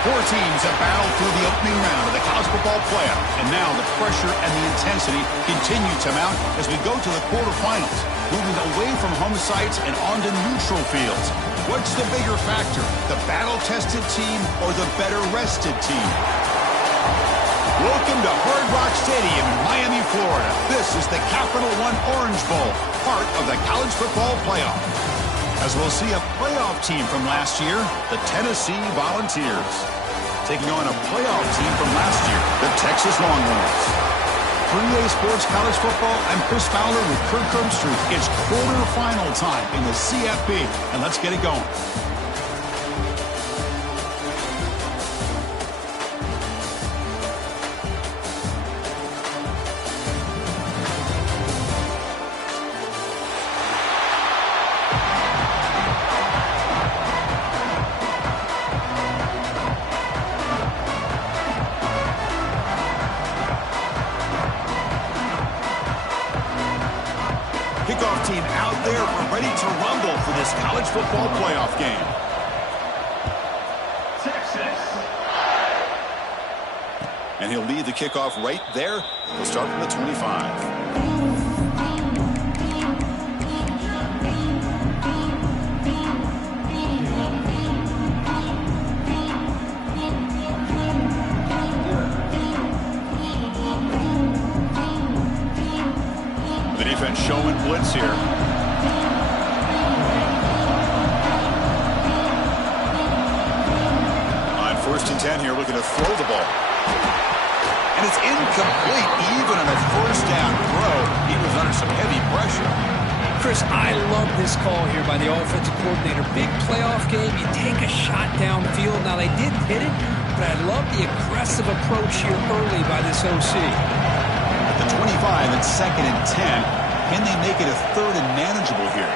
Four teams have battled through the opening round of the college football playoff, and now the pressure and the intensity continue to mount as we go to the quarterfinals, moving away from home sites and onto neutral fields. What's the bigger factor, the battle-tested team or the better-rested team? Welcome to Hard Rock Stadium in Miami, Florida. This is the Capital One Orange Bowl, part of the college football playoff. As we'll see a playoff team from last year, the Tennessee Volunteers, taking on a playoff team from last year, the Texas Longhorns. 3A Sports College Football, I'm Chris Fowler with Kirk Herbstreit. It's quarterfinal time in the CFP, and let's get it going. Kickoff team out there. We're ready to rumble for this college football playoff game. Texas. And he'll lead the kickoff right there. He'll start from the 25. Showing blitz here. On 1st and 10 here, looking to throw the ball. And it's incomplete, even on a first down throw. He was under some heavy pressure. Chris, I love this call here by the offensive coordinator. Big playoff game, you take a shot downfield. Now, they did hit it, but I love the aggressive approach here early by this OC. At the 25, it's 2nd and 10. Can they make it a 3rd and manageable here?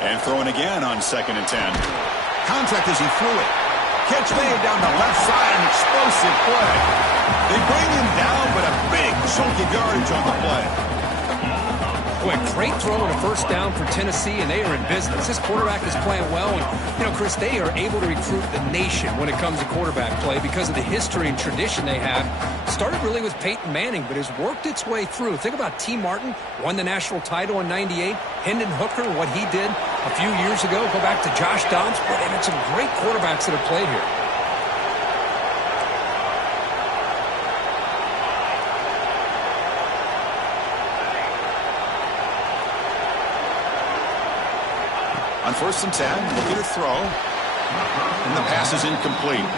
And throwing again on 2nd and 10. Contact as he threw it. Catch made down the left side, an explosive play. They bring him down, but a big chunk of yardage on the play. Boy, great throw and a first down for Tennessee, and they are in business. This quarterback is playing well, and, Chris, they are able to recruit the nation when it comes to quarterback play because of the history and tradition they have. Started really with Peyton Manning, but has worked its way through. Think about T. Martin, won the national title in '98. Hendon Hooker, what he did a few years ago. Go back to Josh Dobbs, but they've had some great quarterbacks that have played here. On 1st and 10, looking to throw. And the pass is incomplete.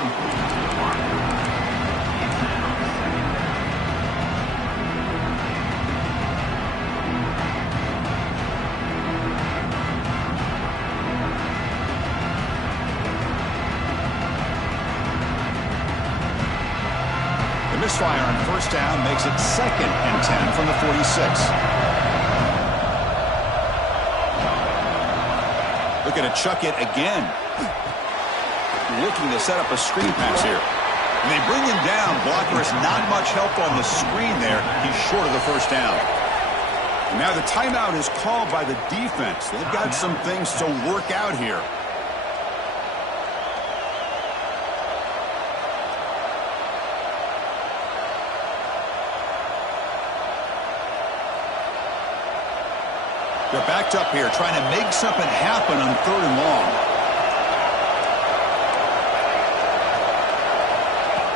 The misfire on 1st down makes it 2nd and 10 from the 46. Looking to chuck it again. Looking to set up a screen pass here. And they bring him down. Blocker has not much help on the screen there. He's short of the first down. And now the timeout is called by the defense. They've got some things to work out here. They're backed up here, trying to make something happen on 3rd and long.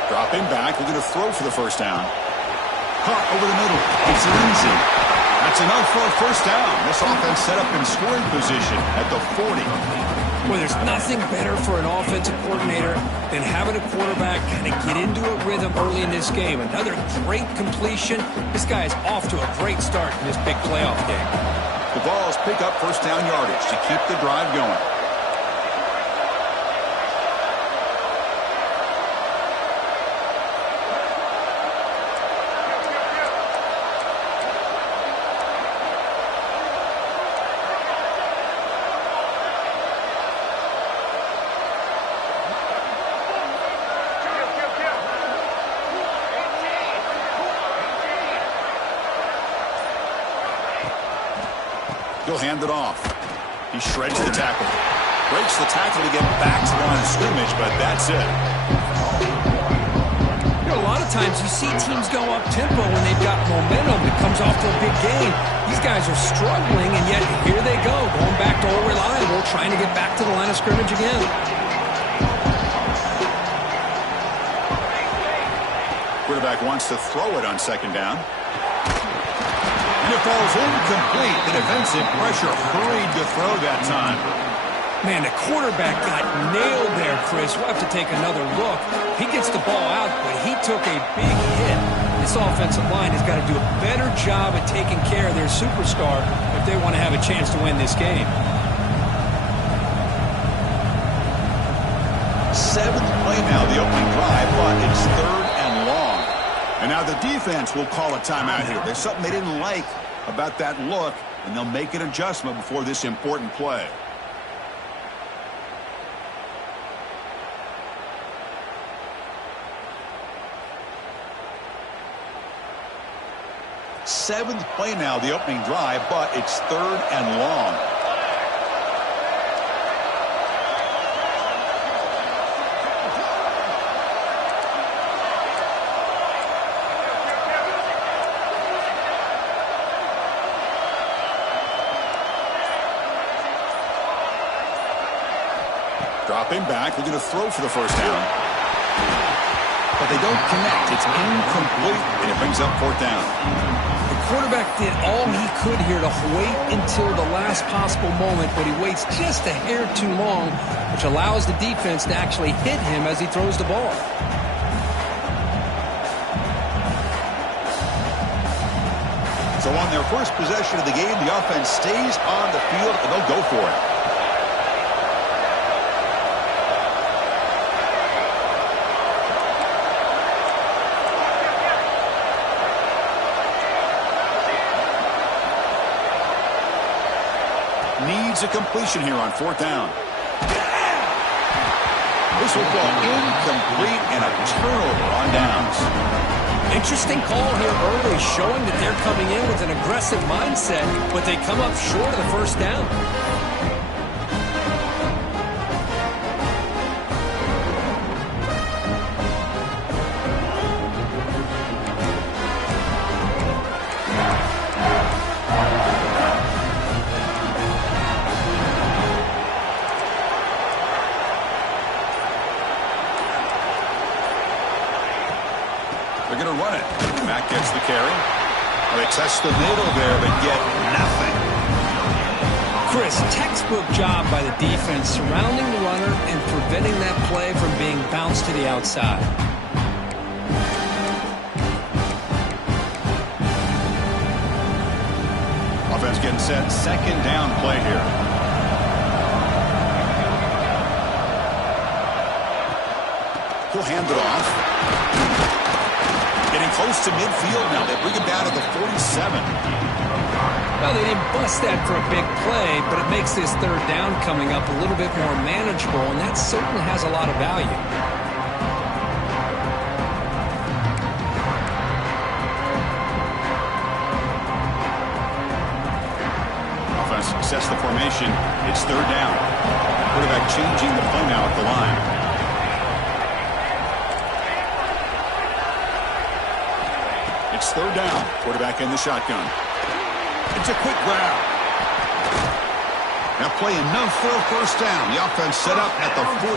Dropping back, looking to throw for the first down. Caught over the middle. It's Lindsey. That's enough for a first down. This offense set up in scoring position at the 40. Well, there's nothing better for an offensive coordinator than having a quarterback kind of get into a rhythm early in this game. Another great completion. This guy is off to a great start in this big playoff game. The Vols pick up first down yardage to keep the drive going. He'll hand it off. He shreds the tackle. Breaks the tackle to get back to the line of scrimmage, but that's it. You know, a lot of times you see teams go up-tempo when they've got momentum. It comes off to a big gain. These guys are struggling, and yet here they go, going back to old reliable, trying to get back to the line of scrimmage again. Quarterback wants to throw it on second down. And it falls incomplete. The defensive pressure hurried to throw that time. Man, the quarterback got nailed there, Chris. We'll have to take another look. He gets the ball out, but he took a big hit. This offensive line has got to do a better job at taking care of their superstar if they want to have a chance to win this game. Seventh play now, the opening drive, but it's third and long. And now the defense will call a timeout here. There's something they didn't like about that look, and they'll make an adjustment before this important play. Seventh play now, the opening drive, but it's third and long. Dropping back, looking to throw for the first down. But they don't connect. It's incomplete, and it brings up fourth down. Quarterback did all he could here to wait until the last possible moment, but he waits just a hair too long, which allows the defense to actually hit him as he throws the ball. So on their first possession of the game, the offense stays on the field, and they'll go for it. Needs a completion here on fourth down. This will fall incomplete and a turnover on downs. Interesting call here early, showing that they're coming in with an aggressive mindset, but they come up short of the first down. They're going to run it. Mack gets the carry. They test the middle there, but get nothing. Chris, textbook job by the defense surrounding the runner and preventing that play from being bounced to the outside. Offense getting set. Second down play here. He'll hand it off. Getting close to midfield now. They bring him down to the 47. Well, they didn't bust that for a big play, but it makes this third down coming up a little bit more manageable, and that certainly has a lot of value. Offense sets the formation. It's third down. Quarterback changing the play now at the line. It's third down. Quarterback in the shotgun. It's a quick grab. Now play enough for a first down. The offense set up at the 43.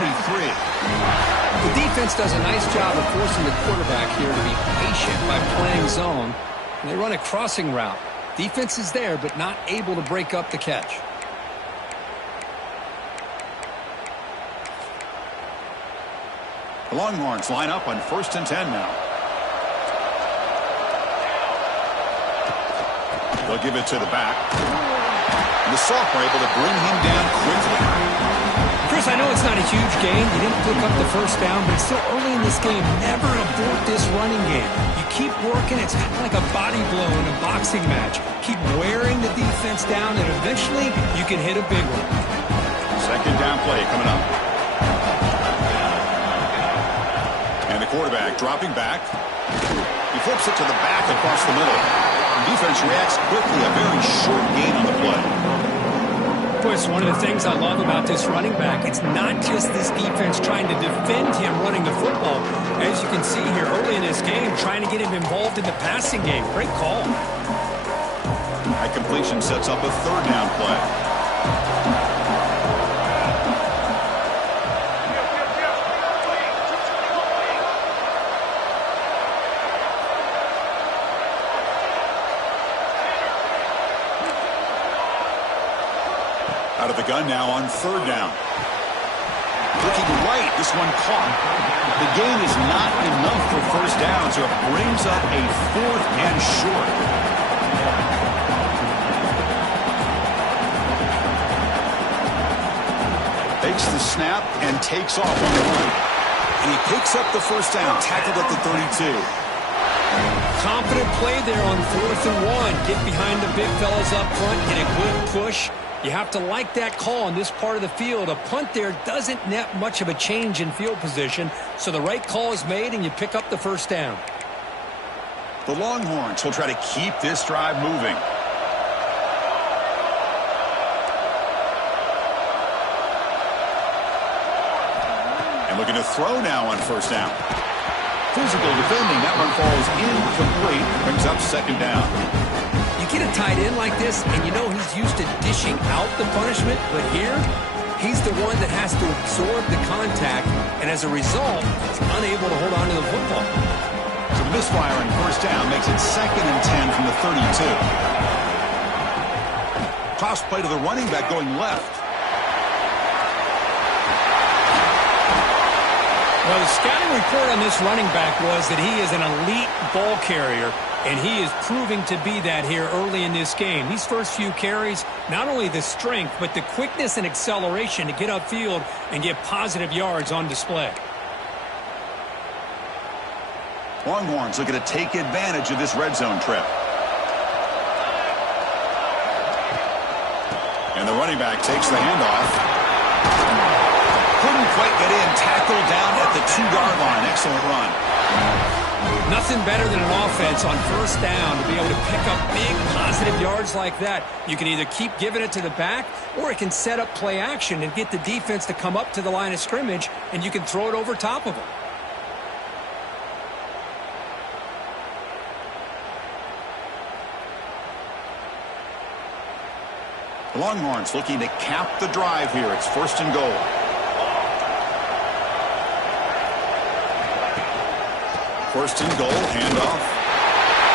The defense does a nice job of forcing the quarterback here to be patient by playing zone. And they run a crossing route. Defense is there, but not able to break up the catch. The Longhorns line up on 1st and 10 now. They'll give it to the back. And the sophomore able to bring him down quickly. Chris, I know it's not a huge gain. You didn't pick up the first down, but it's still early in this game. Never abort this running game. You keep working. It's kind of like a body blow in a boxing match. Keep wearing the defense down, and eventually you can hit a big one. Second down play coming up. And the quarterback dropping back. He flips it to the back across the middle. Defense reacts quickly. A very short gain on the play. Well, it's one of the things I love about this running back. It's not just this defense trying to defend him running the football. As you can see here early in this game, trying to get him involved in the passing game. Great call. That completion sets up a third down play. Out of the gun now on third down. Looking right, this one caught. The gain is not enough for first down, so it brings up a fourth and short. Takes the snap and takes off on the run. And he picks up the first down, tackled at the 32. Confident play there on 4th and 1. Get behind the big fellas up front, get a good push. You have to like that call in this part of the field. A punt there doesn't net much of a change in field position, so the right call is made and you pick up the first down. The Longhorns will try to keep this drive moving. And looking to throw now on first down. Physical defending. That one falls incomplete. Brings up second down. You get a tight end like this, and you know he's used to dishing out the punishment, but here, he's the one that has to absorb the contact, and as a result, he's unable to hold on to the football. So the misfire on first down makes it 2nd and 10 from the 32. Toss play to the running back going left. Well, the scouting report on this running back was that he is an elite ball carrier, and he is proving to be that here early in this game. These first few carries, not only the strength, but the quickness and acceleration to get upfield and get positive yards on display. Longhorns looking to take advantage of this red zone trip. And the running back takes the handoff. Couldn't quite get in. Tackled down at the 2-yard line. Excellent run. Nothing better than an offense on first down to be able to pick up big positive yards like that. You can either keep giving it to the back, or it can set up play action and get the defense to come up to the line of scrimmage, and you can throw it over top of them. The Longhorns looking to cap the drive here. It's 1st and goal. First and goal, handoff.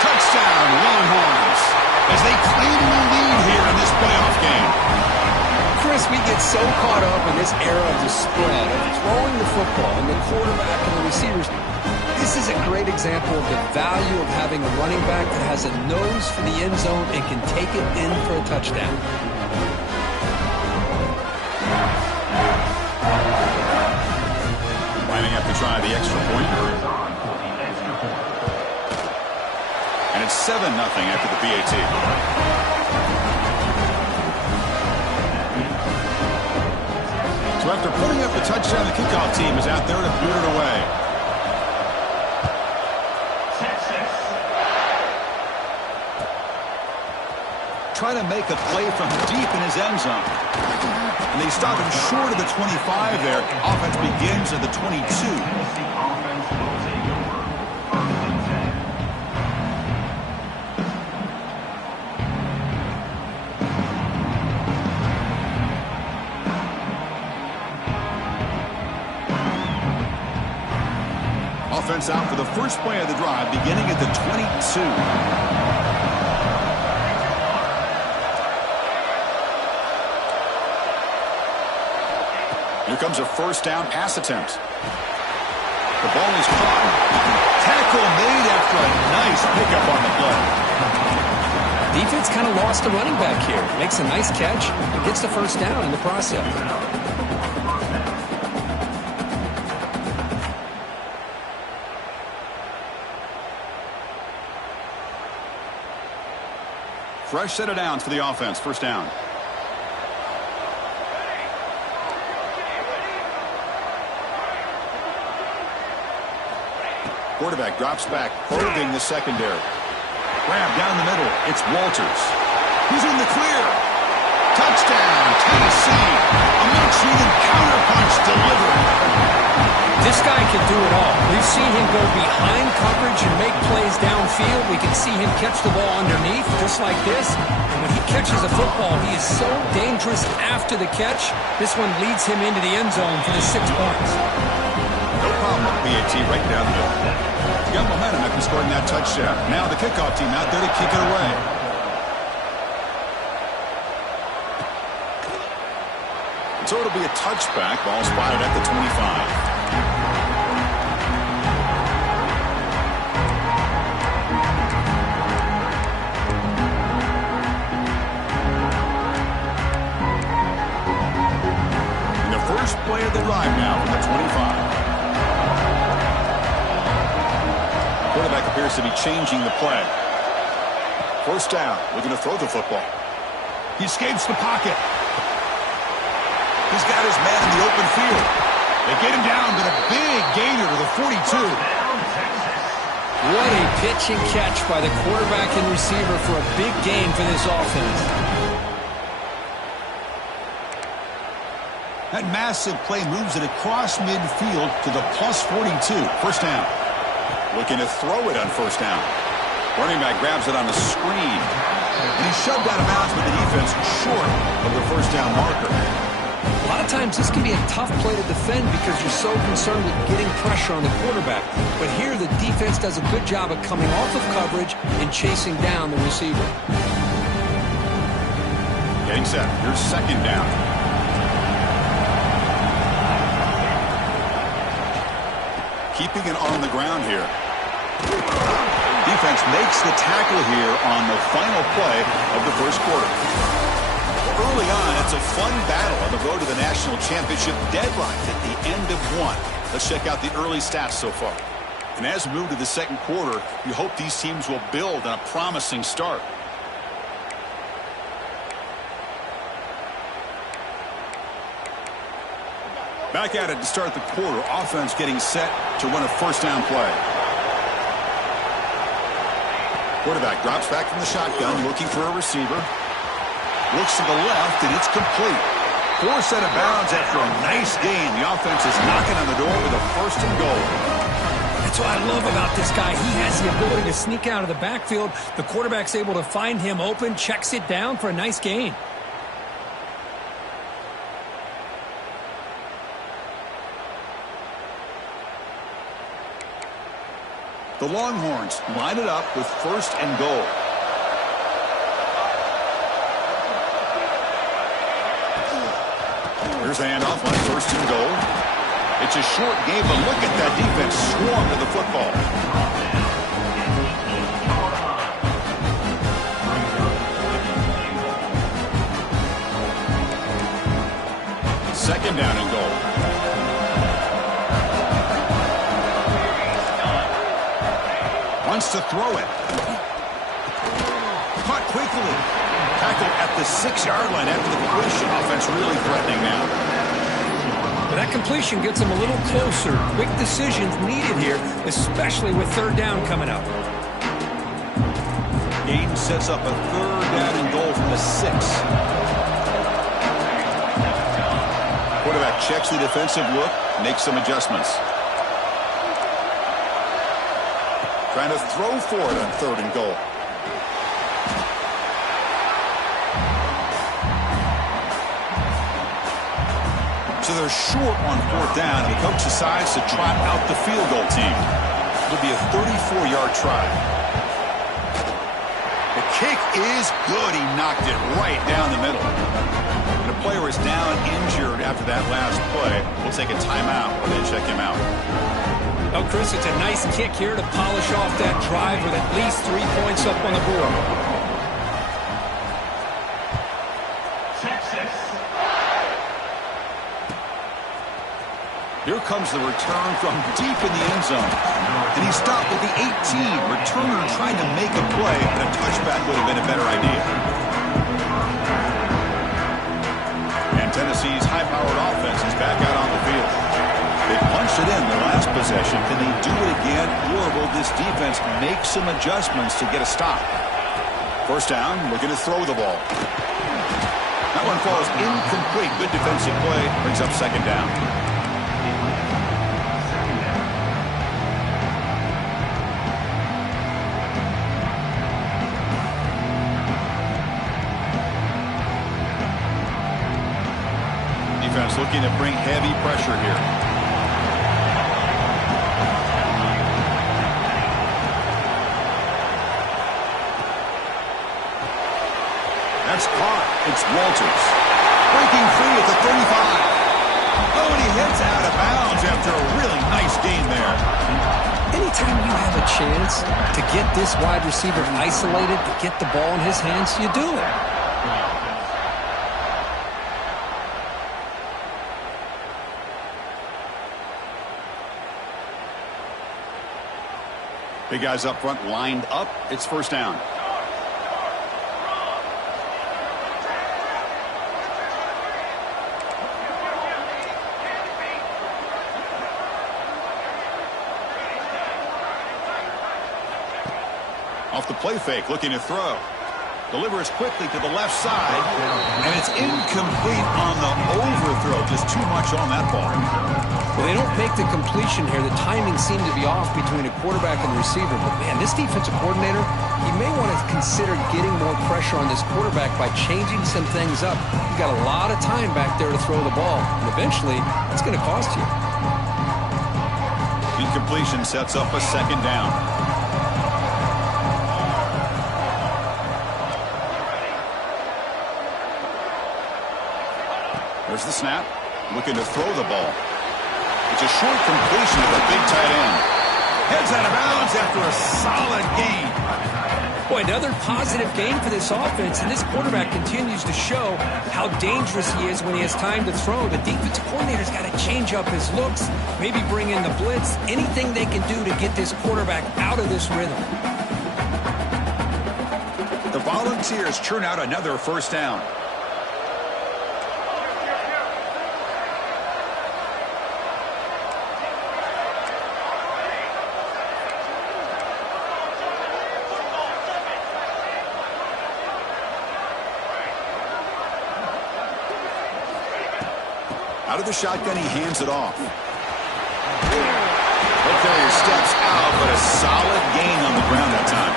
Touchdown, Longhorns, as they claim the lead here in this playoff game. Chris, we get so caught up in this era of the spread, of throwing the football and the quarterback and the receivers. This is a great example of the value of having a running back that has a nose for the end zone and can take it in for a touchdown. Lining up to try the extra point. And it's 7-0 after the PAT. So after putting up the touchdown, the kickoff team is out there to boot it away. Trying to make a play from deep in his end zone. And they stop him short of the 25 there. Offense begins at the 22. Offense out for the first play of the drive, beginning at the 22. Here comes a first down pass attempt. The ball is caught. Tackle made after a nice pickup on the play. Defense kind of lost a running back here. Makes a nice catch and gets the first down in the process. Fresh set of downs for the offense. First down. Quarterback drops back, probing the secondary. Grab down the middle. It's Walters. He's in the clear. Touchdown, Tennessee. A much-needed counterpunch delivered. This guy can do it all. We've seen him go behind coverage and make plays downfield. We can see him catch the ball underneath, just like this. And when he catches a football, he is so dangerous after the catch. This one leads him into the end zone for the 6 points. No problem with PAT right down the middle. He got momentum after scoring that touchdown. Now the kickoff team out there to kick it away. So it'll be a touchback. Ball spotted at the 25. First play of the drive now from the 25. Quarterback appears to be changing the play. First down, looking to throw the football. He escapes the pocket. He's got his man in the open field. They get him down, but a big gainer to the 42. What a pitch and catch by the quarterback and receiver for a big gain for this offense. That massive play moves it across midfield to the plus 42. First down. Looking to throw it on first down. Running back grabs it on the screen. And he's shoved out of bounds with the defense short of the first down marker. A lot of times this can be a tough play to defend because you're so concerned with getting pressure on the quarterback. But here the defense does a good job of coming off of coverage and chasing down the receiver. Getting set. Here's second down. Keeping it on the ground here. Defense makes the tackle here on the final play of the first quarter. Well, early on, it's a fun battle on the road to the national championship deadline at the end of one. Let's check out the early stats so far. And as we move to the second quarter, we hope these teams will build on a promising start. Back at it to start the quarter. Offense getting set to run a first down play. Quarterback drops back from the shotgun, looking for a receiver. Looks to the left, and it's complete. Forced out of bounds after a nice gain. The offense is knocking on the door with a first and goal. That's what I love about this guy. He has the ability to sneak out of the backfield. The quarterback's able to find him open, checks it down for a nice gain. The Longhorns line it up with first and goal. Here's the handoff on first and goal. It's a short game, but look at that defense swarm to the football. Second down and goal. Wants to throw it. Caught quickly. Tackled at the 6-yard line after the completion. Offense really threatening now. But that completion gets them a little closer. Quick decisions needed here, especially with third down coming up. Game sets up a third down and goal from the 6. Quarterback checks the defensive look, makes some adjustments. Trying to throw for it on third and goal. So they're short on fourth down, and the coach decides to trot out the field goal team. It'll be a 34-yard try. The kick is good. He knocked it right down the middle. And the player is down injured after that last play. We'll take a timeout and then check him out. Oh, Chris, it's a nice kick here to polish off that drive with at least 3 points up on the board. Here comes the return from deep in the end zone. And he stopped at the 18. Returner trying to make a play, but a touchback would have been a better idea. And Tennessee's high-powered offense is back out on the field. They punched it in the last possession. Can they do it again, or will this defense make some adjustments to get a stop? First down, looking to throw the ball. That one falls incomplete. Good defensive play. Brings up second down. Defense looking to bring heavy pressure here. That's caught. It's Walters. Breaking free at the 35. Oh, and he heads out of bounds after a really nice gain there. Anytime you have a chance to get this wide receiver isolated, to get the ball in his hands, you do it. Big guys up front lined up. It's first down. Off the play fake, looking to throw. Delivers quickly to the left side, and it's incomplete on the overthrow. Just too much on that ball. Well, they don't make the completion here. The timing seemed to be off between a quarterback and the receiver. But, man, this defensive coordinator, he may want to consider getting more pressure on this quarterback by changing some things up. You've got a lot of time back there to throw the ball, and eventually it's going to cost you. Incompletion sets up a second down. There's the snap. Looking to throw the ball. It's a short completion of the big tight end. Heads out of bounds after a solid gain. Boy, another positive game for this offense, and this quarterback continues to show how dangerous he is when he has time to throw. The defensive coordinator's got to change up his looks, maybe bring in the blitz, anything they can do to get this quarterback out of this rhythm. The Volunteers churn out another first down. Out of the shotgun, he hands it off. Ball carrier steps out, but a solid gain on the ground that time.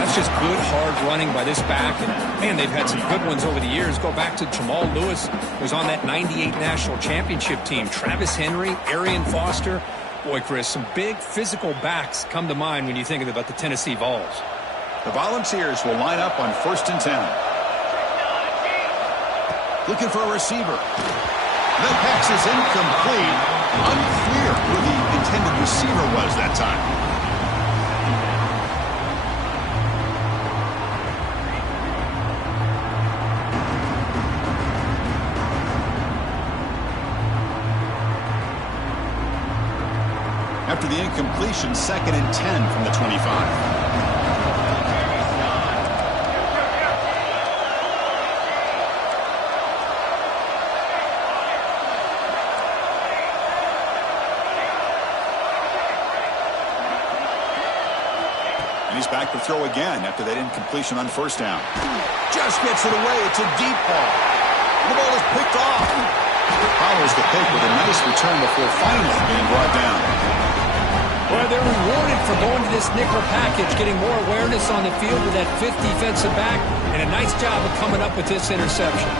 That's just good, hard running by this back. And, man, they've had some good ones over the years. Go back to Jamal Lewis, who was on that 98 national championship team. Travis Henry, Arian Foster. Boy, Chris, some big physical backs come to mind when you think about the Tennessee Vols. The Volunteers will line up on 1st and 10. Looking for a receiver. The pass is incomplete. Unclear who the intended receiver was that time. After the incompletion, 2nd and 10 from the 25. He's back to throw again after that incompletion on first down. Just gets it away. It's a deep ball. The ball is picked off. Follows the pick with a nice return before finally being brought down. Well, they're rewarded for going to this nickel package, getting more awareness on the field with that 5th defensive back, and a nice job of coming up with this interception.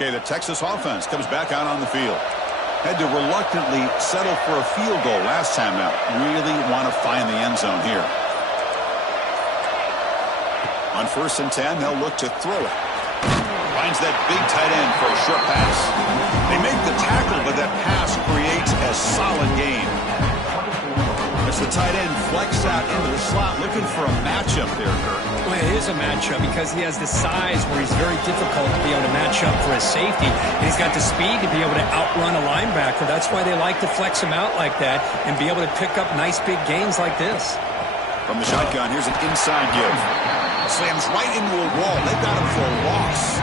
Okay, the Texas offense comes back out on the field. Had to reluctantly settle for a field goal last time out. Really want to find the end zone here. On 1st and 10, they'll look to throw it. Finds that big tight end for a short pass. They make the tackle, but that pass creates a solid gain. As the tight end flexed out into the slot, looking for a matchup there, Kurt. Well, it is a matchup because he has the size where he's very difficult to be able to match up for his safety. And he's got the speed to be able to outrun a linebacker. That's why they like to flex him out like that and be able to pick up nice big gains like this. From the shotgun, here's an inside give. Slams right into a wall. They've got him for a loss.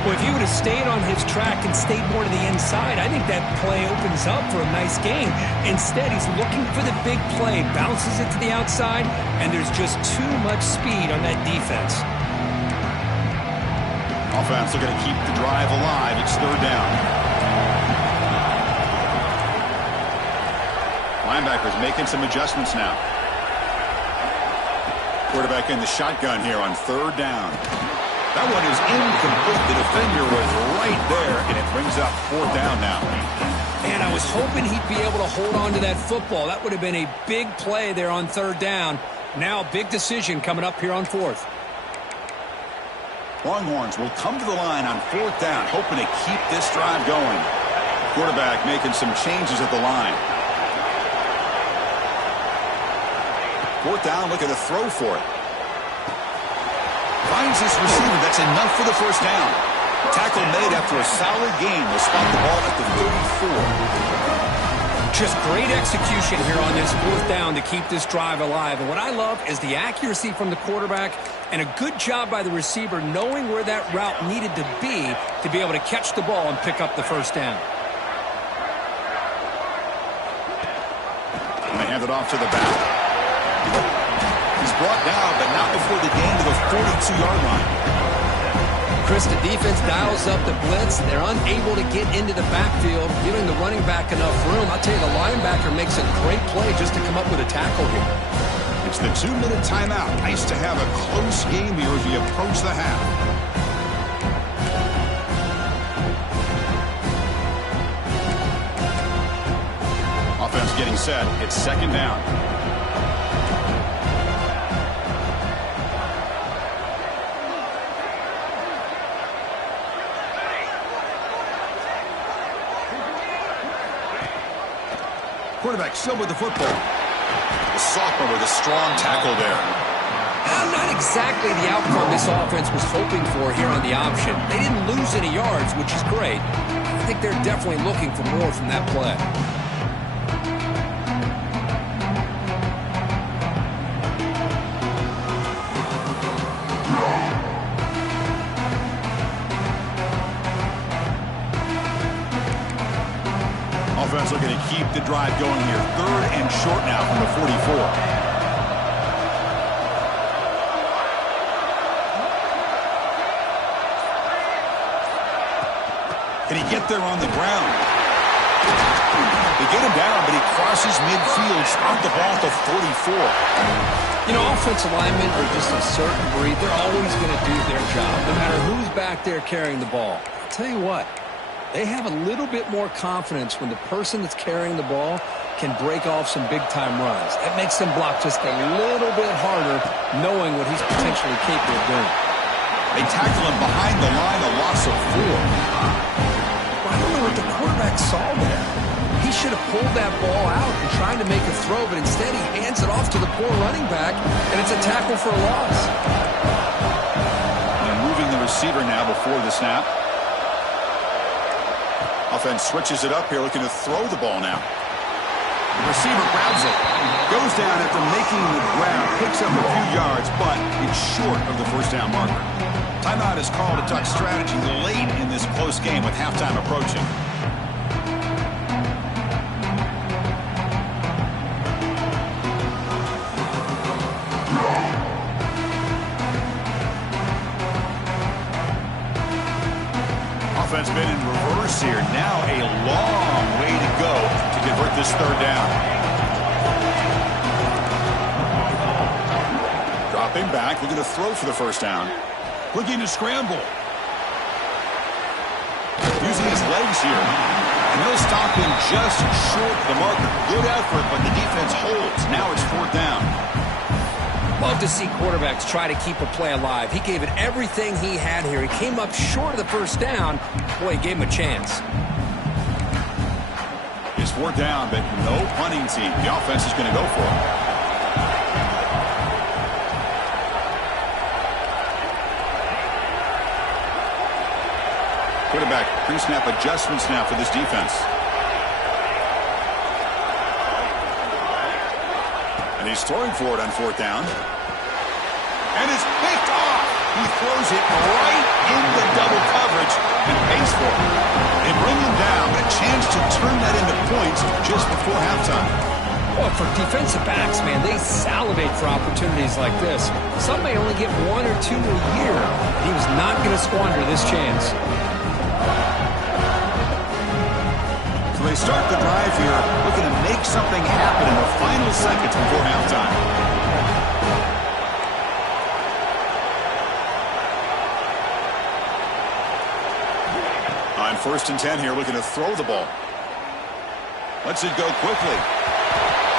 Well, if he would have stayed on his track and stayed more to the inside, I think that play opens up for a nice gain. Instead, he's looking for the big play, bounces it to the outside, and there's just too much speed on that defense. Offense looking to keep the drive alive. It's third down. Linebackers making some adjustments now. Quarterback in the shotgun here on third down. That one is incomplete. The defender was right there, and it brings up fourth down now. And I was hoping he'd be able to hold on to that football. That would have been a big play there on third down. Now a big decision coming up here on fourth. Longhorns will come to the line on fourth down, hoping to keep this drive going. Quarterback making some changes at the line. Fourth down, looking to throw for it. Finds his receiver. That's enough for the first down. Tackle made after a solid gain. Will spot the ball at the 34. Just great execution here on this fourth down to keep this drive alive. And what I love is the accuracy from the quarterback and a good job by the receiver knowing where that route needed to be able to catch the ball and pick up the first down. And they hand it off to the back. He's brought down, but not before the gain to the 42-yard line. Chris, the defense dials up the blitz. They're unable to get into the backfield, giving the running back enough room. I'll tell you, the linebacker makes a great play just to come up with a tackle here. It's the 2-minute timeout. Nice to have a close game here as we approach the half. Offense getting set. It's second down. Quarterback still with the football. The sophomore with a strong tackle there. Not exactly the outcome this offense was hoping for here on the option. They didn't lose any yards, which is great. I think they're definitely looking for more from that play. Offense looking to keep the drive going here. Third and short now from the 44. Can he get there on the ground? They get him down, but he crosses midfield, spot the ball at the 44. You know, offensive linemen are just a certain breed. They're always going to do their job, no matter who's back there carrying the ball. I'll tell you what. They have a little bit more confidence when the person that's carrying the ball can break off some big-time runs. That makes them block just a little bit harder, knowing what he's potentially capable of doing. They tackle him behind the line, a loss of 4. I don't know what the quarterback saw there. He should have pulled that ball out and tried to make a throw, but instead he hands it off to the poor running back, and it's a tackle for a loss. And moving the receiver now before the snap. Offense switches it up here, looking to throw the ball now. The receiver grabs it. Goes down after making the grab, picks up a few yards, but it's short of the first down marker. Timeout is called to talk strategy late in this close game with halftime approaching. Offense been in reverse here. Now a long way to go to convert this third down. Dropping back, looking to throw for the first down. Looking to scramble. Using his legs here. And he'll stop him just short of the marker. Good effort, but the defense holds. Now it's fourth down. Love to see quarterbacks try to keep a play alive. He gave it everything he had here. He came up short of the first down. Boy, he gave him a chance. It's fourth down, but no punting team. The offense is going to go for it. Quarterback pre-snap adjustments now for this defense. And he's throwing for it on fourth down. And it's picked off. He He throws it right into double coverage and pays for it. They bring him down, but a chance to turn that into points just before halftime. Well, for defensive backs, man, they salivate for opportunities like this. Some may only get 1 or 2 a year. He was not going to squander this chance. So they start the drive here, looking to make something happen in the final seconds before halftime. On 1st and 10 here, looking to throw the ball. Lets it go quickly.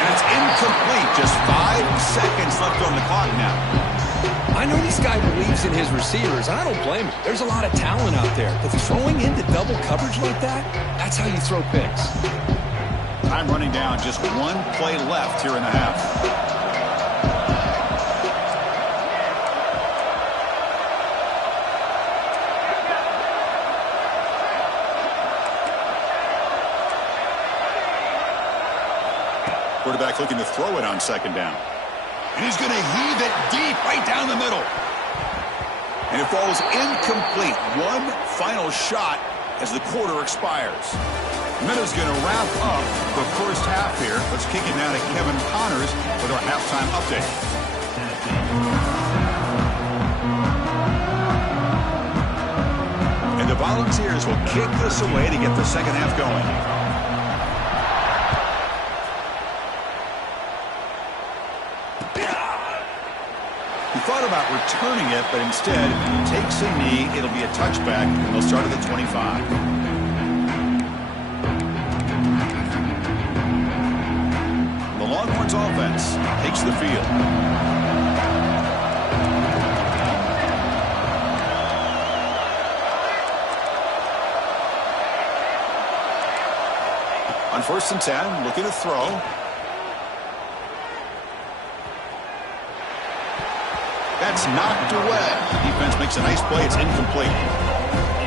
And it's incomplete. Just 5 seconds left on the clock now. I know this guy believes in his receivers, and I don't blame him. There's a lot of talent out there. But throwing into double coverage like that, that's how you throw picks. Time running down. Just 1 play left here in the half. Quarterback looking to throw it on 2nd down. And he's going to heave it deep right down the middle. And it falls incomplete. 1 final shot as the quarter expires. Minute's going to wrap up the first half here. Let's kick it now to Kevin Connors with our halftime update. And the Volunteers will kick this away to get the second half going. Thought about returning it, but instead takes a knee. It'll be a touchback, and they'll start at the 25. The Longhorns offense takes the field. On 1st and 10, looking to throw. That's knocked away. Defense makes a nice play. It's incomplete.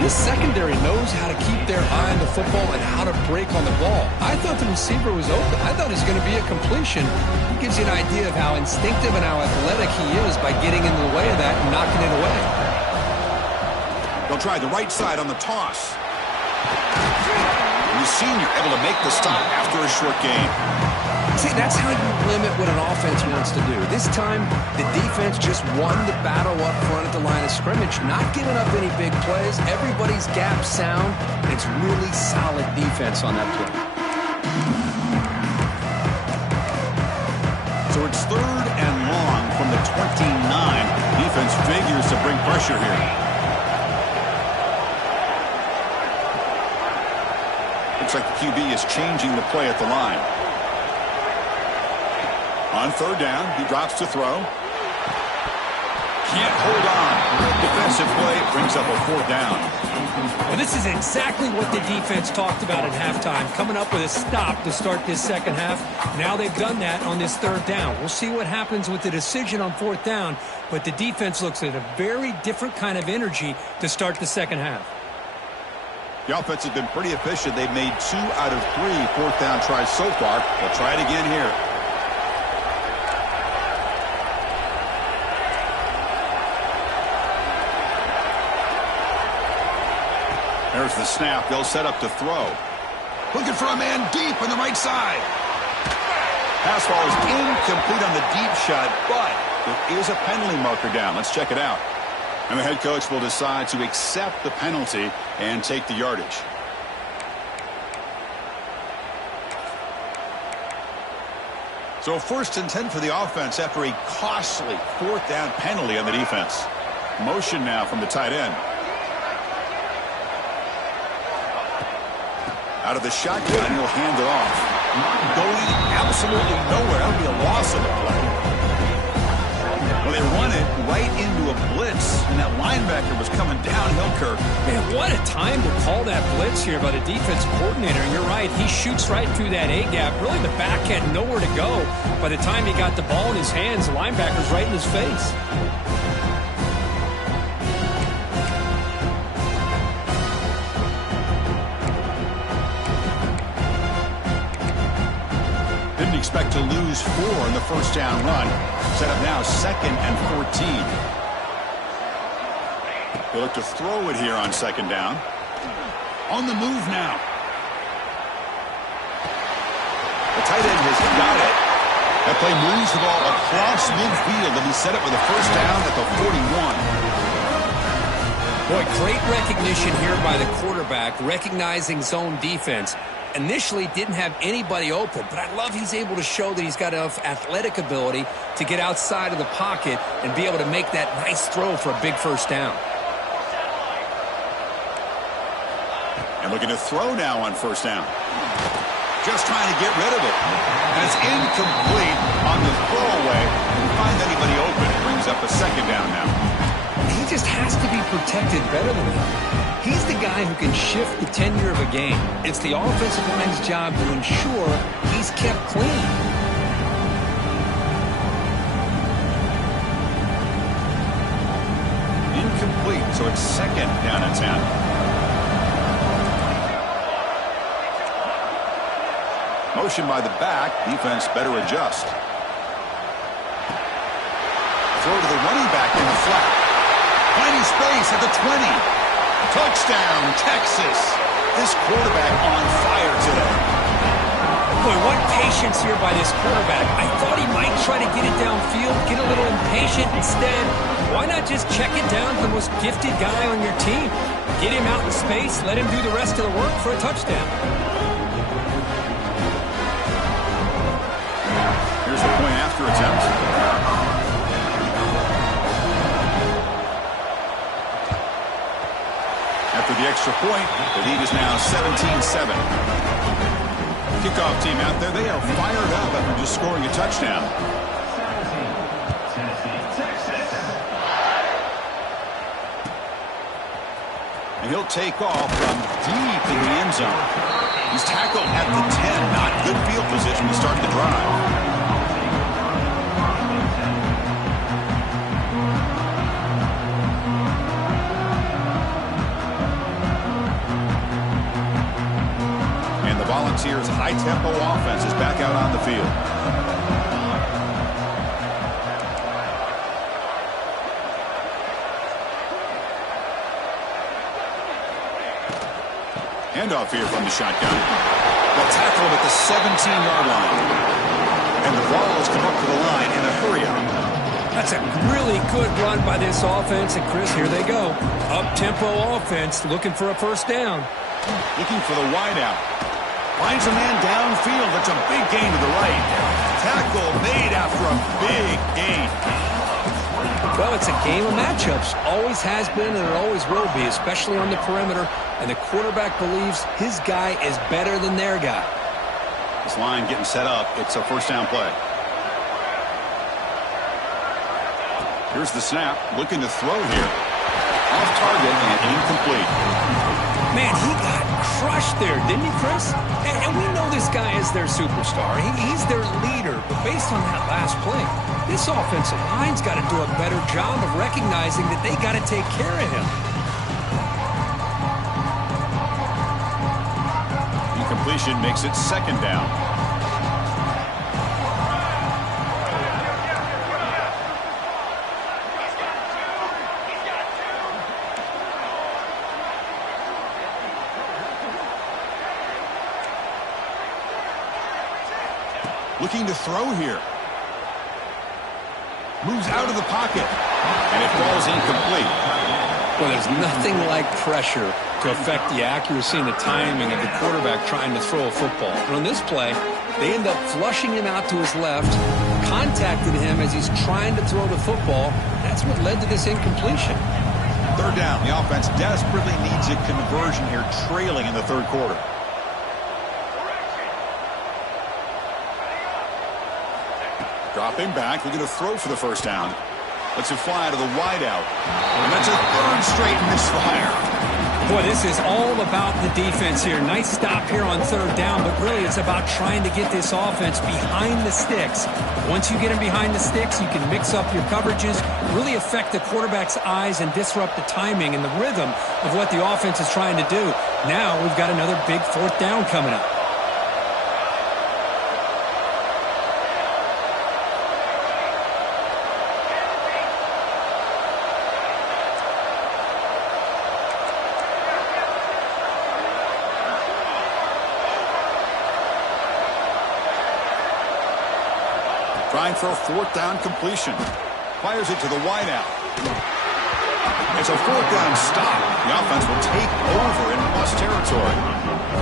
This secondary knows how to keep their eye on the football and how to break on the ball. I thought the receiver was open. I thought it was going to be a completion. It gives you an idea of how instinctive and how athletic he is by getting into the way of that and knocking it away. They'll try the right side on the toss. And the senior able to make the stop after a short gain. See, that's how you limit what an offense wants to do. This time, the defense just won the battle up front at the line of scrimmage, not giving up any big plays. Everybody's gap sound. It's really solid defense on that play. So it's 3rd and long from the 29. Defense figures to bring pressure here. Looks like the QB is changing the play at the line. On 3rd down, he drops to throw. Can't hold on. Defensive play brings up a 4th down. And this is exactly what the defense talked about at halftime, coming up with a stop to start this second half. Now they've done that on this 3rd down. We'll see what happens with the decision on 4th down, but the defense looks at a very different kind of energy to start the second half. The offense has been pretty efficient. They've made 2 out of 3 4th down tries so far. They'll try it again here. There's the snap. They'll set up to throw. Looking for a man deep on the right side. Pass ball is incomplete on the deep shot, but there is a penalty marker down. Let's check it out. And the head coach will decide to accept the penalty and take the yardage. So 1st and 10 for the offense after a costly 4th down penalty on the defense. Motion now from the tight end. Out of the shotgun, he'll hand it off. Going absolutely nowhere. That would be a loss of the play. Well, they run it right into a blitz, and that linebacker was coming downhill, Kirk. Man, what a time to call that blitz here by the defensive coordinator. And you're right, he shoots right through that A-gap. Really, the back had nowhere to go. By the time he got the ball in his hands, the linebacker's right in his face. Didn't expect to lose 4 in the 1st down run. Set up now 2nd and 14. He'll look to throw it here on second down. On the move now. The tight end has got it. That play moves the ball across midfield, and he set it with a first down at the 41. Boy, great recognition here by the quarterback, recognizing zone defense. Initially didn't have anybody open, but I love he's able to show that he's got enough athletic ability to get outside of the pocket and be able to make that nice throw for a big first down. And looking to throw now on first down. Just trying to get rid of it. That's incomplete on the throwaway. Didn't find anybody open. It brings up a second down now. He just has to be protected better than that. He's the guy who can shift the tenure of a game. It's the offensive line's job to ensure he's kept clean. Incomplete, so it's second down and 10. Motion by the back. Defense better adjust. Throw to the running back in the flat. Finding space at the 20. Touchdown, Texas. This quarterback on fire today. Boy, what patience here by this quarterback. I thought he might try to get it downfield, get a little impatient. Instead, why not just check it down to the most gifted guy on your team? Get him out in space, let him do the rest of the work for a touchdown. Here's the point after attempt. After the extra point, the lead is now 17-7. Kickoff team out there, they are fired up after just scoring a touchdown. And he'll take off from deep in the end zone. He's tackled at the 10. Not good field position to start the drive. Volunteers' high-tempo offense is back out on the field. Handoff here from the shotgun. They'll tackle him at the 17-yard line. And the ball has come up to the line in a hurry-up. That's a really good run by this offense. And, Chris, here they go. Up-tempo offense looking for a first down. Looking for the wideout. Finds a man downfield. That's a big gain to the right. Tackle made after a big gain. Well, it's a game of matchups. Always has been and it always will be, especially on the perimeter. And the quarterback believes his guy is better than their guy. This line getting set up. It's a first down play. Here's the snap. Looking to throw here. Off target and incomplete. Man, he got crushed there, didn't he, Chris? And we know this guy is their superstar. He's their leader. But based on that last play, this offensive line's got to do a better job of recognizing that they got to take care of him. Incompletion makes it second down. Looking to throw here. Moves out of the pocket. And it falls incomplete. Well, there's nothing like pressure to affect the accuracy and the timing of the quarterback trying to throw a football. And on this play, they end up flushing him out to his left, contacted him as he's trying to throw the football. That's what led to this incompletion. Third down. The offense desperately needs a conversion here, trailing in the third quarter. Dropping back, looking to throw for the first down. Lets it fly to the wideout. And that's a third straight misfire. Boy, this is all about the defense here. Nice stop here on third down, but really it's about trying to get this offense behind the sticks. Once you get them behind the sticks, you can mix up your coverages, really affect the quarterback's eyes and disrupt the timing and the rhythm of what the offense is trying to do. Now we've got another big fourth down coming up. Trying for a fourth down completion. Fires it to the wideout. It's a fourth down stop. The offense will take over in plus territory.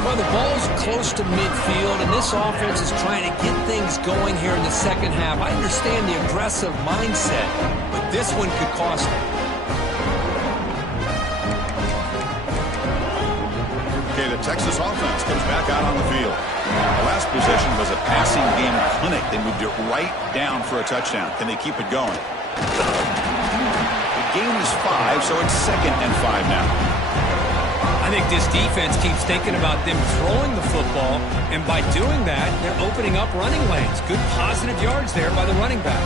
Well, the ball's close to midfield, and this offense is trying to get things going here in the second half. I understand the aggressive mindset, but this one could cost them. Okay, the Texas offense comes back out on the field. The last possession was a passing game clinic. They moved it right down for a touchdown. Can they keep it going? The gain is 5, so it's 2nd and 5 now. I think this defense keeps thinking about them throwing the football, and by doing that, they're opening up running lanes. Good positive yards there by the running back.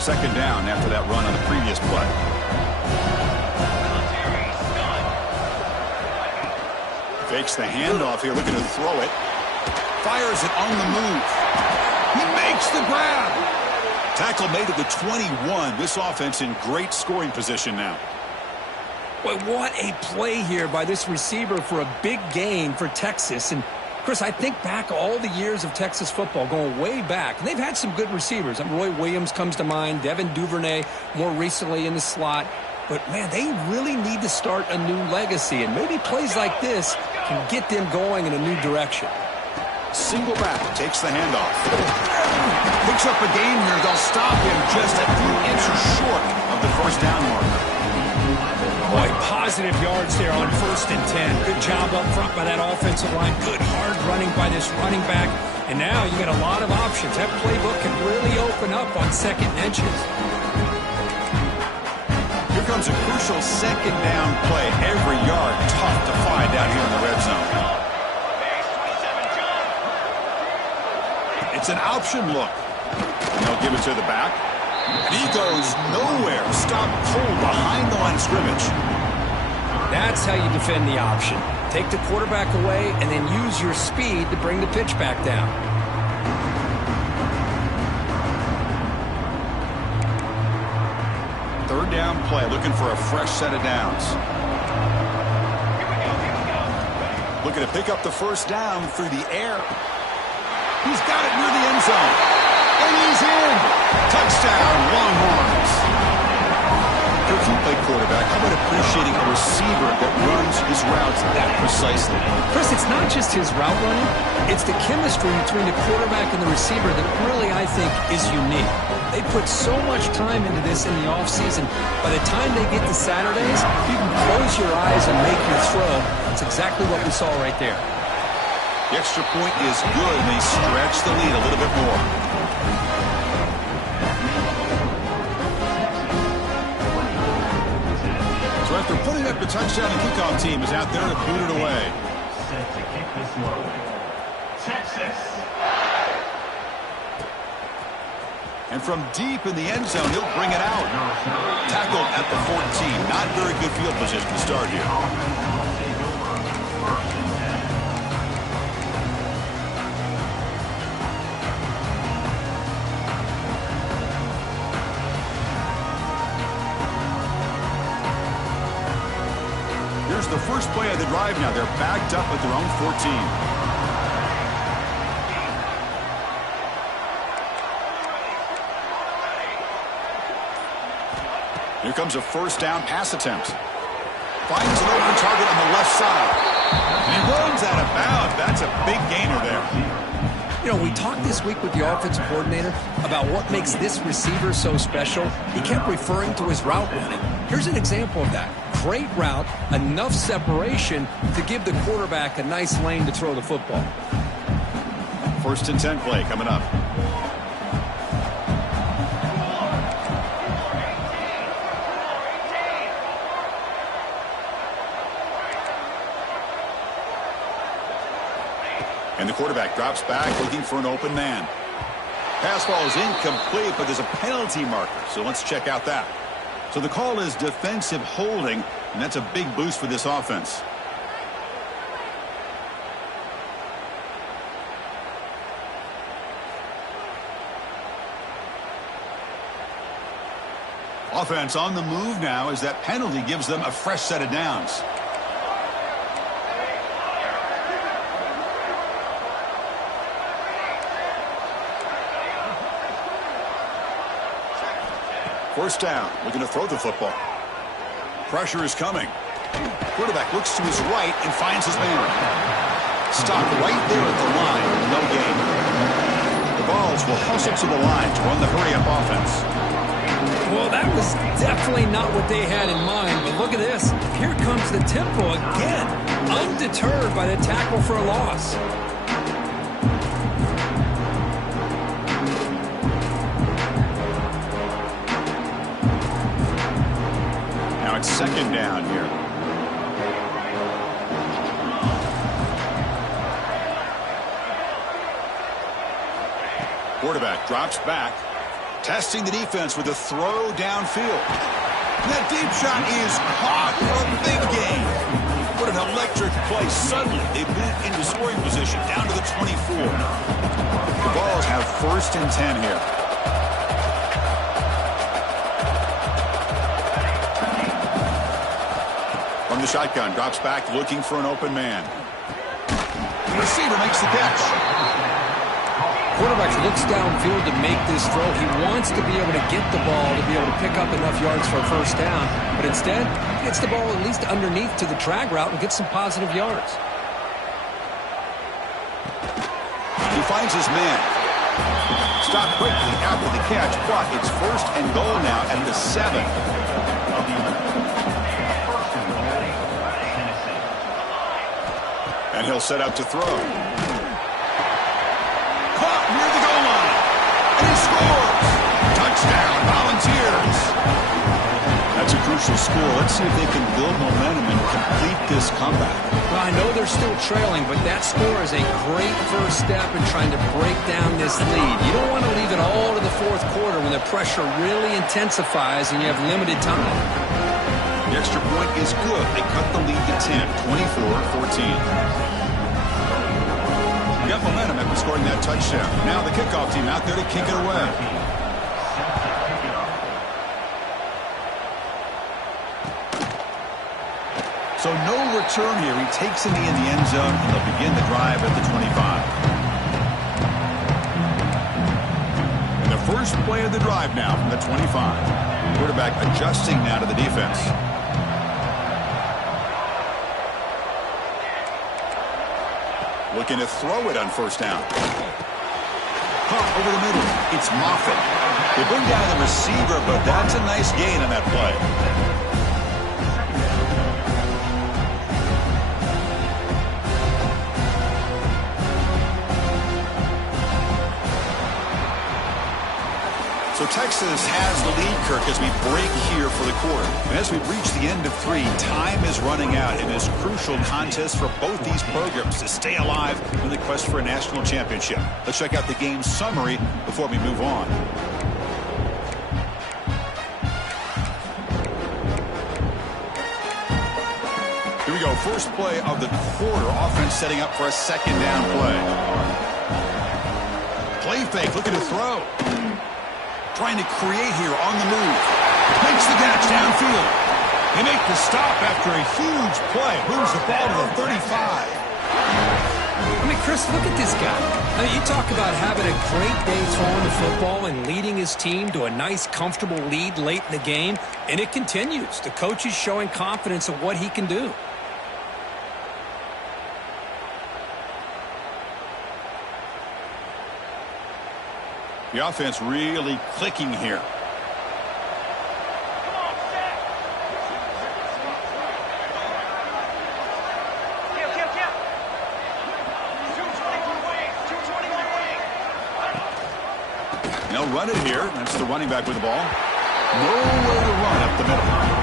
Second down after that run on the previous play. Fakes the handoff here, looking to throw it. Fires it on the move. He makes the grab. Tackle made at the 21. This offense in great scoring position now. Boy, what a play here by this receiver for a big gain for Texas. And Chris, I think back all the years of Texas football, going way back, and they've had some good receivers. Roy Williams comes to mind, Devin Duvernay more recently in the slot. But, man, they really need to start a new legacy, and maybe plays like this can get them going in a new direction. Single back, takes the handoff. Picks up a gain here. They'll stop him just a few inches short of the first down marker. Boy, positive yards there on 1st and 10. Good job up front by that offensive line. Good hard running by this running back. And now you got a lot of options. That playbook can really open up on 2nd and inches. Here comes a crucial 2nd down play. Every yard tough to find down here in the red zone. It's an option look. And they'll give it to the back. And he goes nowhere. Stopped cold behind the line of scrimmage. That's how you defend the option. Take the quarterback away and then use your speed to bring the pitch back down. Third down play, looking for a fresh set of downs. Looking to pick up the first down through the air. He's got it near the end zone. And he's in. Touchdown, Longhorns. If you play quarterback, how about appreciating a receiver that runs his routes that precisely? Chris, it's not just his route running. It's the chemistry between the quarterback and the receiver that really, I think, is unique. They put so much time into this in the offseason. By the time they get to Saturdays, you can close your eyes and make your throw. It's exactly what we saw right there. The extra point is good, and they stretch the lead a little bit more. So after putting up the touchdown, the kickoff team is out there to boot it away. Set to kick this one. Texas. And from deep in the end zone, he'll bring it out. Tackled at the 14. Not very good field position to start here. Here's the first play of the drive now. They're backed up at their own 14. Here comes a first down pass attempt. Finds an open target on the left side. And he runs out of bounds. That's a big gainer there. You know, we talked this week with the offensive coordinator about what makes this receiver so special. He kept referring to his route running. Here's an example of that. Great route, enough separation to give the quarterback a nice lane to throw the football. 1st and 10 play coming up. And the quarterback drops back looking for an open man. Pass ball is incomplete, but there's a penalty marker, so let's check out that. So the call is defensive holding, and that's a big boost for this offense. Offense on the move now as that penalty gives them a fresh set of downs. First down, looking to throw the football. Pressure is coming. Quarterback looks to his right and finds his man. Stopped right there at the line. No gain. The Vols will hustle to the line to run the hurry-up offense. Well, that was definitely not what they had in mind, but look at this. Here comes the tempo again. Undeterred by the tackle for a loss. Now it's second down here. Quarterback drops back, testing the defense with a throw downfield. That deep shot is caught for a big gain. What an electric play. Suddenly, they move into scoring position down to the 24. The Vols have 1st and 10 here. From the shotgun, drops back looking for an open man. The receiver makes the catch. Quarterback looks downfield to make this throw. He wants to be able to get the ball to be able to pick up enough yards for a first down. But instead, he gets the ball at least underneath to the drag route and gets some positive yards. He finds his man. Stopped quickly after the catch, but it's 1st and goal now at the 7. And he'll set up to throw. Caught near the goal line. And he scores. Touchdown, Volunteers. That's a crucial score. Let's see if they can build momentum and complete this comeback. Well, I know they're still trailing, but that score is a great first step in trying to break down this lead. You don't want to leave it all to the 4th quarter when the pressure really intensifies and you have limited time. The extra point is good. They cut the lead to 10, 24-14. Got momentum after scoring that touchdown. Now the kickoff team out there to kick it away. So no return here. He takes it in the end zone, and they'll begin the drive at the 25. And the first play of the drive now from the 25. Quarterback adjusting now to the defense. Looking to throw it on first down. Pump over the middle. It's Moffitt. They bring down the receiver, but that's a nice gain on that play. So Texas has the lead, Kirk, as we break here for the quarter. And as we reach the end of 3, time is running out in this crucial contest for both these programs to stay alive in the quest for a national championship. Let's check out the game summary before we move on. Here we go. First play of the quarter. Offense setting up for a second down play. Play fake, looking to throw. Trying to create here on the move. Makes the catch downfield. They make the stop after a huge play. Moves the ball to the 35. I mean, Chris, look at this guy. I mean, you talk about having a great day throwing the football and leading his team to a nice, comfortable lead late in the game, and it continues. The coach is showing confidence of what he can do. The offense really clicking here. They'll run it here. That's the running back with the ball. Nowhere to run up the middle.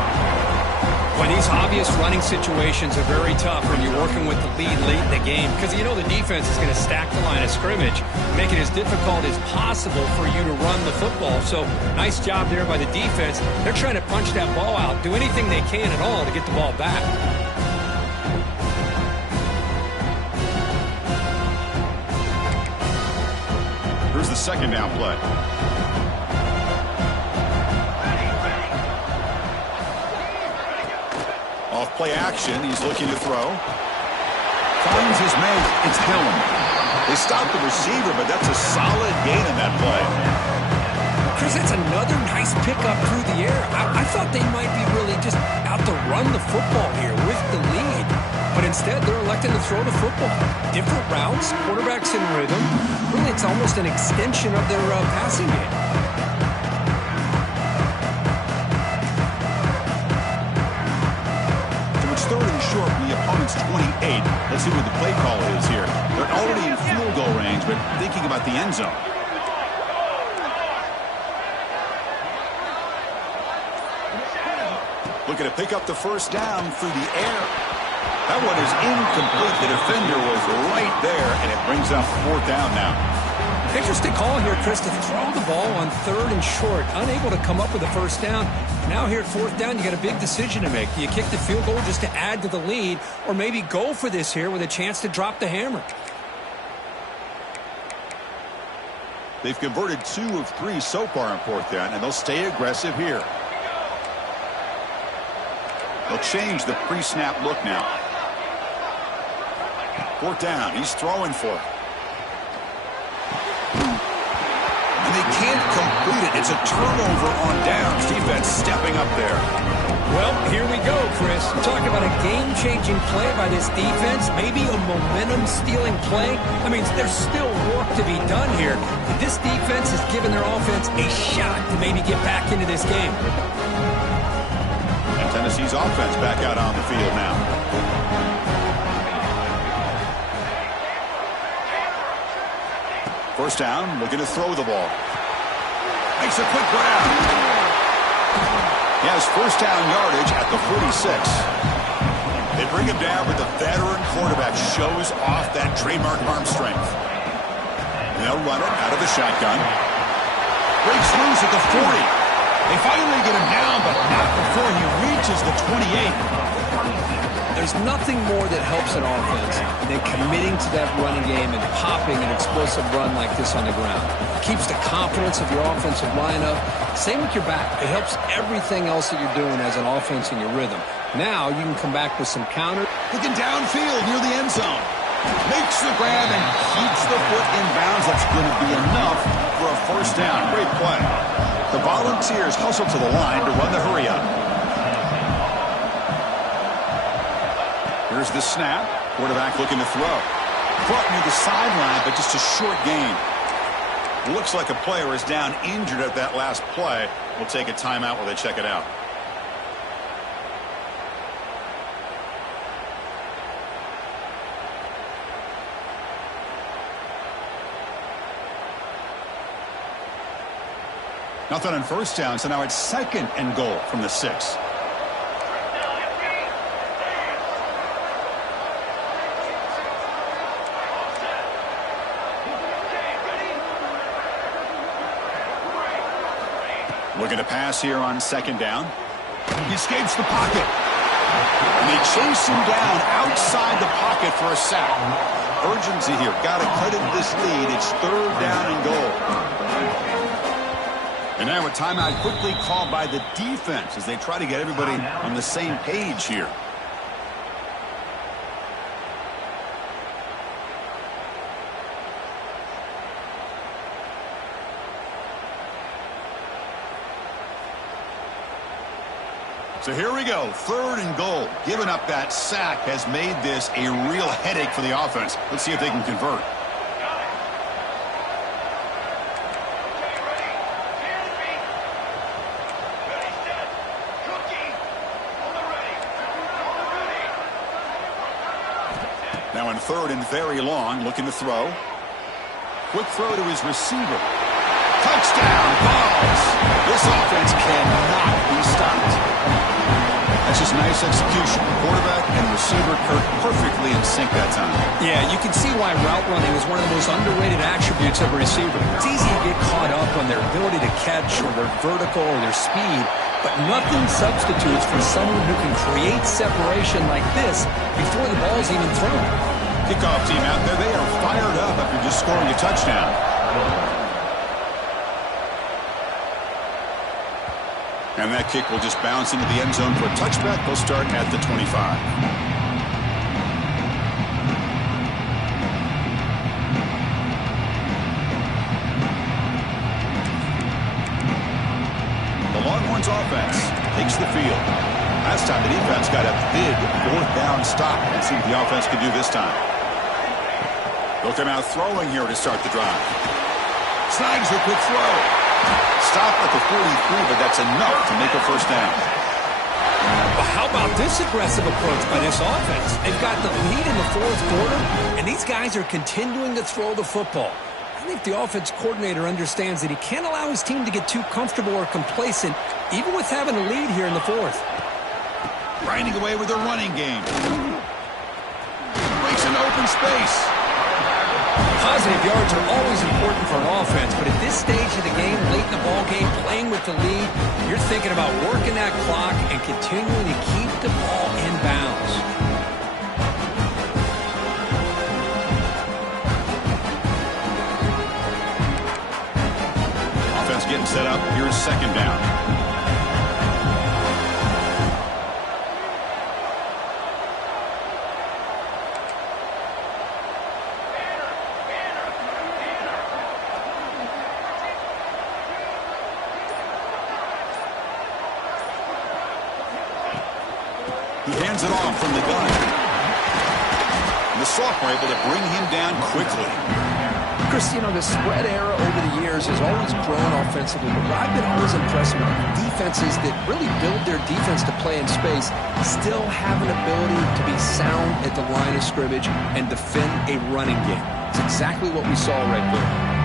Well, these obvious running situations are very tough when you're working with the lead late in the game because you know the defense is going to stack the line of scrimmage, make it as difficult as possible for you to run the football. So nice job there by the defense. They're trying to punch that ball out, do anything they can at all to get the ball back. Here's the second down play. Off play action, he's looking to throw. Finds his man, it's Helm. They stop the receiver, but that's a solid gain in that play. Chris, that's another nice pickup through the air. I thought they might be really just out to run the football here with the lead. But instead, they're electing to throw the football. Different routes, quarterbacks in rhythm. Really, it's almost an extension of their passing game. So it's third and short from the opponent's 28. Let's see what the play call is here. They're already in field goal range, but thinking about the end zone. Looking to pick up the first down through the air. That one is incomplete. The defender was right there, and it brings up fourth down now. Interesting call here, Chris, to throw the ball on third and short. Unable to come up with a first down. Now here at fourth down, you got a big decision to make. Do you kick the field goal just to add to the lead, or maybe go for this here with a chance to drop the hammer? They've converted 2 of 3 so far on fourth down, and they'll stay aggressive here. They'll change the pre-snap look now. Fourth down. He's throwing for it. And they can't complete it. It's a turnover on downs. Defense stepping up there. Well, here we go, Chris. Talk about a game-changing play by this defense. Maybe a momentum-stealing play. I mean, there's still work to be done here. But this defense has given their offense a shot to maybe get back into this game. And Tennessee's offense back out on the field now. First down, looking to throw the ball. Makes a quick grab. He has first down yardage at the 46. They bring him down, but the veteran quarterback shows off that trademark arm strength. And they'll run it out of the shotgun. Breaks loose at the 40. They finally get him down, but not before he reaches the 28. There's nothing more that helps an offense than committing to that running game and popping an explosive run like this on the ground. It keeps the confidence of your offensive lineup. Same with your back. It helps everything else that you're doing as an offense in your rhythm. Now you can come back with some counter. Looking downfield near the end zone. Makes the grab and keeps the foot in bounds. That's going to be enough for a first down. Great play. The Volunteers hustle to the line to run the hurry up. Here's the snap. Quarterback looking to throw. Caught near the sideline, but just a short gain. Looks like a player is down injured at that last play. We'll take a timeout while they check it out. Nothing on first down, so now it's second and goal from the 6. Looking to pass here on second down. He escapes the pocket. And they chase him down outside the pocket for a sack. Urgency here. Got to cut into this lead. It's third down and goal. And now a timeout quickly called by the defense as they try to get everybody on the same page here. So here we go, third and goal. Giving up that sack has made this a real headache for the offense. Let's see if they can convert. Now in third and very long, looking to throw. Quick throw to his receiver. Touchdown, balls. This offense cannot be stopped. That's just nice execution. Quarterback and receiver perfectly in sync that time. Yeah, you can see why route running is one of the most underrated attributes of a receiver. It's easy to get caught up on their ability to catch or their vertical or their speed, but nothing substitutes for someone who can create separation like this before the ball's even thrown. Kickoff team out there, they are fired up after just scoring a touchdown. And that kick will just bounce into the end zone for a touchback. They'll start at the 25. takes the field. Last time the defense got a big fourth down stop. Let's see what the offense can do this time. They'll come out throwing here to start the drive. Snags the quick throw. Stop at the 43, but that's enough to make a first down. Well, how about this aggressive approach by this offense? They've got the lead in the fourth quarter, and these guys are continuing to throw the football. I think the offense coordinator understands that he can't allow his team to get too comfortable or complacent, even with having a lead here in the fourth. Grinding away with their running game. Breaks an open space. Positive yards are always important for an offense, but at this stage of the game, late in the ball game, playing with the lead, you're thinking about working that clock and continuing to keep the ball in bounds. Offense getting set up. Here's second down. He hands it off from the gun. And the sophomore able to bring him down quickly. Chris, you know, the spread era over the years has always grown offensively, but I've been always impressed with defenses that really build their defense to play in space, still have an ability to be sound at the line of scrimmage and defend a running game. It's exactly what we saw right there.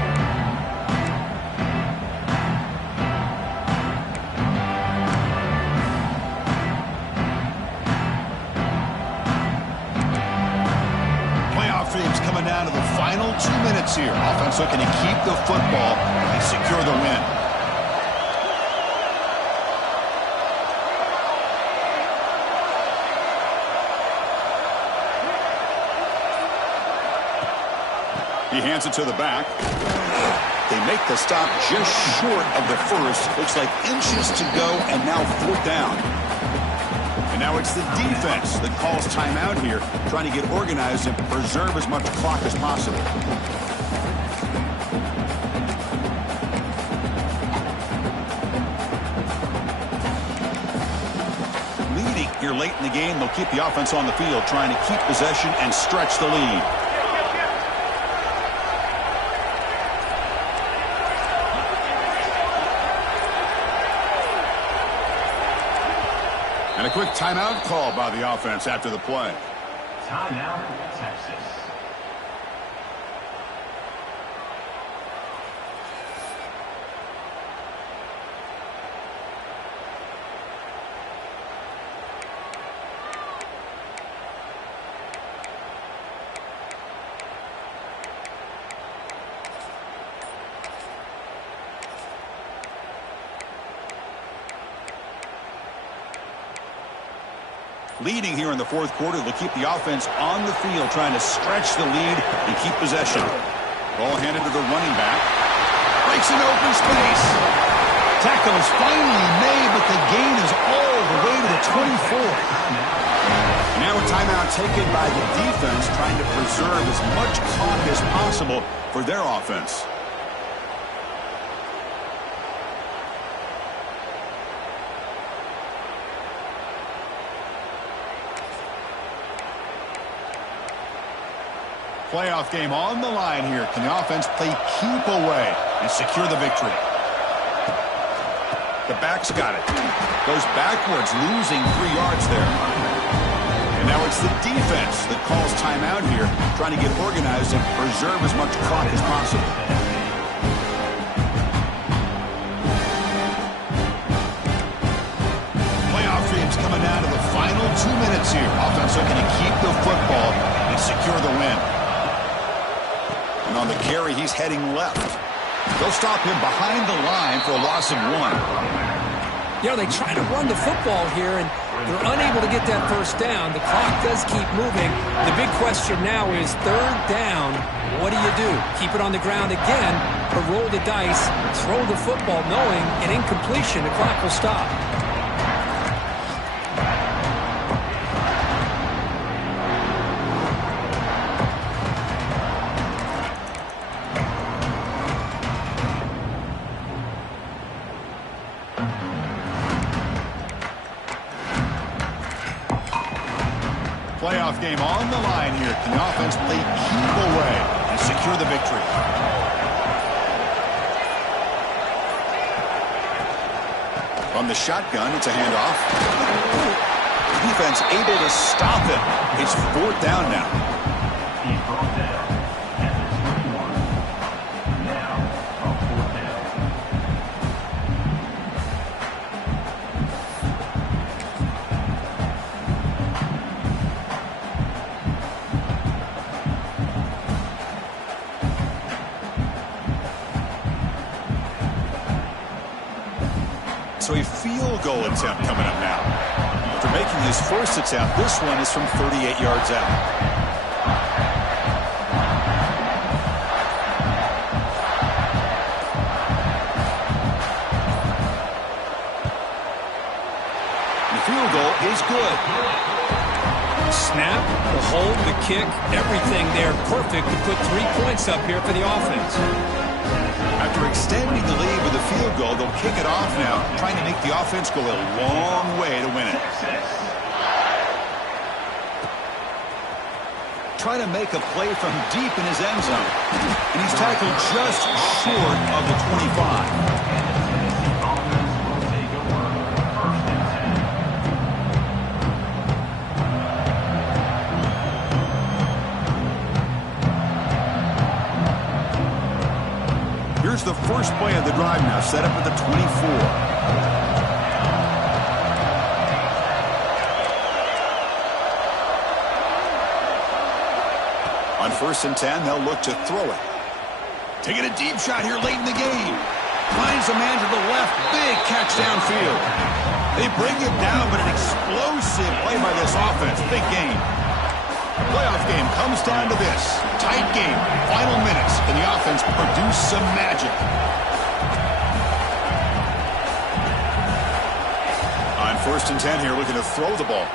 Down to the final 2 minutes here. Offense looking to keep the football and secure the win. He hands it to the back. They make the stop just short of the first. Looks like inches to go, and now fourth down. And now it's the defense that calls timeout here, trying to get organized and preserve as much clock as possible. Leading here late in the game, they'll keep the offense on the field, trying to keep possession and stretch the lead. And a quick timeout call by the offense after the play. Timeout, Texas. Leading here in the fourth quarter, they'll keep the offense on the field, trying to stretch the lead and keep possession. Ball handed to the running back. Breaks an open space. Tackle is finally made, but the gain is all the way to the 24. Now a timeout taken by the defense, trying to preserve as much clock as possible for their offense. Playoff game on the line here. Can the offense play keep away and secure the victory? The back's got it. Goes backwards, losing 3 yards there. And now it's the defense that calls timeout here, trying to get organized and preserve as much clock as possible. Playoff game's coming down to the final 2 minutes here. Offense looking to keep the football and secure the win. And on the carry, he's heading left. They'll stop him behind the line for a loss of 1. You know, they try to run the football here, and they're unable to get that first down. The clock does keep moving. The big question now is third down. What do you do? Keep it on the ground again, or roll the dice, throw the football, knowing an incompletion, the clock will stop. playoff game on the line here. Can the offense play keep away and secure the victory? From the shotgun, it's a handoff. Defense able to stop him. It's 4th down now. He brought down at the 21. Now on 4th down. So a field goal attempt coming up now. After making his first attempt, this one is from 38 yards out. The field goal is good. Snap, the hold, the kick, everything there perfect to put 3 points up here for the offense. After extending the lead with a field goal, they'll kick it off now, trying to make the offense go a long way to win it. Trying to make a play from deep in his end zone. And he's tackled just short of the 25. Here's the first play of the drive now, set up at the 24. On 1st and 10, they'll look to throw it. Taking a deep shot here late in the game. Finds a man to the left. Big catch downfield. They bring him down, but an explosive play by this offense. Big game. The playoff game comes down to this. Tight game. Final minutes. Can the offense produce some magic? On 1st and 10 here, looking to throw the ball.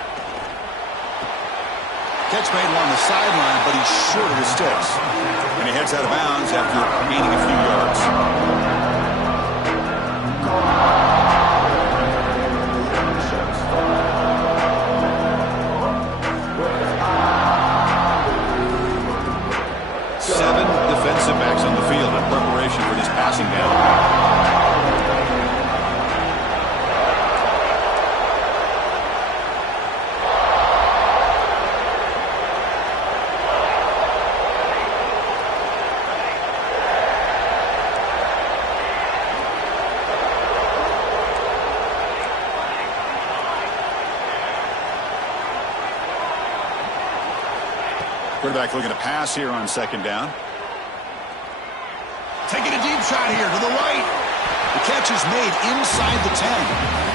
Catch made along the sideline, but he's short of his sticks. And he heads out of bounds after gaining a few yards. Seven defensive backs on the field in preparation for this passing down. Quarterback looking to pass here on 2nd down. Taking a deep shot here to the right. The catch is made inside the 10.